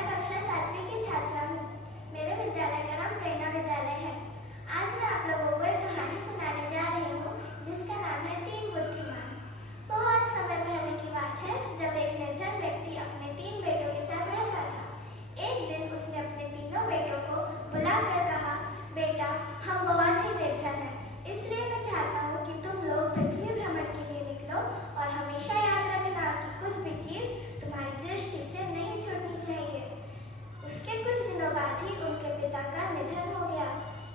मैं कक्षा 7वीं की छात्रा हूँ। मेरे विद्यालय का नाम प्रेरणा विद्यालय है। आज मैं आप लोगों को एक कहानी सुनाने जा रही हूँ जिसका नाम है तीन बुद्धिमान। बहुत समय पहले की बात है जब एक निर्धन व्यक्ति अपने 3 बेटों के साथ रहता था। एक दिन उसने अपने तीनों बेटों को बुलाकर कहा, बेटा, हम बहुत ही निर्धन हैं, इसलिए मैं चाहता हूँ कि तुम लोग पृथ्वी भ्रमण के लिए निकलो और हमेशा याद रखना कि कुछ भी चीज तुम्हारी दृष्टि से नहीं छूटनी चाहिए। उसके कुछ दिनों बाद ही उनके पिता का निधन हो गया।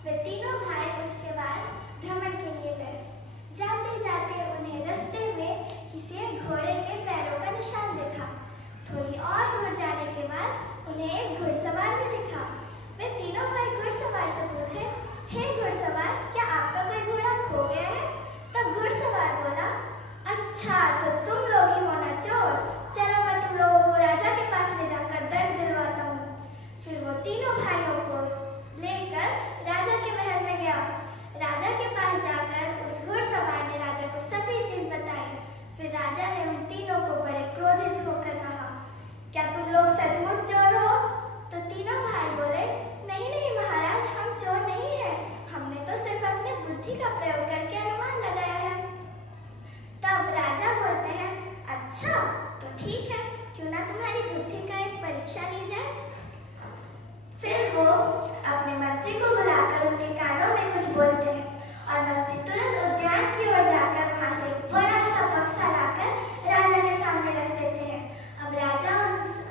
वे तीनों भाई उसके बाद भ्रमण के लिए गए। जाते जाते उन्हें रास्ते में किसी एक घोड़े के पैरों का निशान दिखा। थोड़ी और दूर जाने के बाद उन्हें एक घुड़सवार भी दिखा। वे तीनों भाई घुड़सवार से पूछे, हे घुड़सवार, क्या आपका कोई घोड़ा खो गया है? तब घुड़सवार बोला, अच्छा, तो तुम लोग ही हो ना चोर, चलो मैं तुम लोगों को राजा के पास ले जाकर दंड दिलवाता हूँ। फिर वो तीनों भाइयों को लेकर राजा के महल में गया। राजा के पास जाकर उस घुड़सवार ने राजा को सभी चीज बताई। फिर राजा ने उन तीनों को बड़े क्रोधित होकर कहा, क्या तुम लोग सचमुच चोर हो? तो तीनों भाई बोले, नहीं नहीं महाराज, हम चोर नहीं हैं, हमने तो सिर्फ अपनी बुद्धि का प्रयोग करके अनुमान लगाया है। तब राजा बोलते हैं, अच्छा तो ठीक है, क्यों ना तुम्हारी बुद्धि का एक परीक्षा ली जाए। फिर वो अपने मंत्री को बुलाकर उनके कानों में कुछ बोलते हैं और मंत्री तुरंत उद्यान की ओर जाकर वहां से एक बड़ा सा बक्सा लाकर राजा के सामने रख देते हैं। अब राजा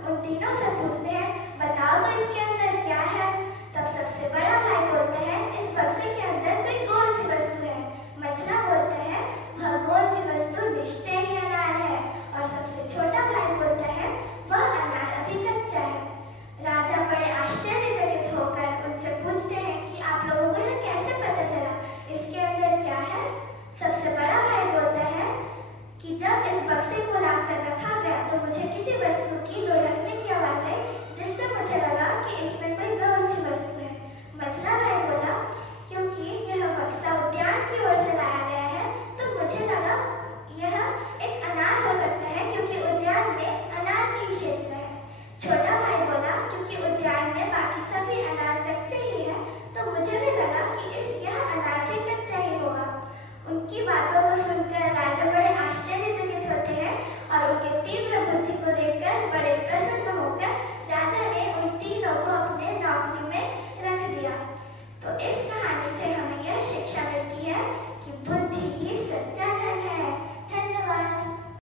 उन तीनों से पूछते हैं, बताओ तो इसके अंदर क्या है? तब सबसे बड़ा भाई बोलते हैं, इस बक्से के अंदर कोई गोल सी वस्तु है। मझला बोलते हैं, वह गोल सी वस्तु निश्चय ही अनार है। और सबसे छोटा भाई बोलता है, वह अनार अभी कच्चा है। राजा बड़े आश्चर्यचकित होकर उनसे पूछते हैं कि आप लोगों को यह कैसे पता चला, इसके अंदर क्या है? सबसे बड़ा भाई बोलता है कि जब इस बक्से को लाकर रखा गया तो मुझे किसी वस्तु की लुढ़कने की आवाज आई, जिससे मुझे लगा कि इसमें कोई गोल सी वस्तु है। मझला भाई बोला, क्योंकि यह बक्सा उद्यान की ओर से लाया गया है तो मुझे लगा यह एक अनार हो सकता है, क्योंकि उद्यान में अनार के ही क्षेत्र है। छोटा भाई बोला, क्योंकि उद्यान में बाकी सभी अनार कच्चे ही है तो मुझे भी लगा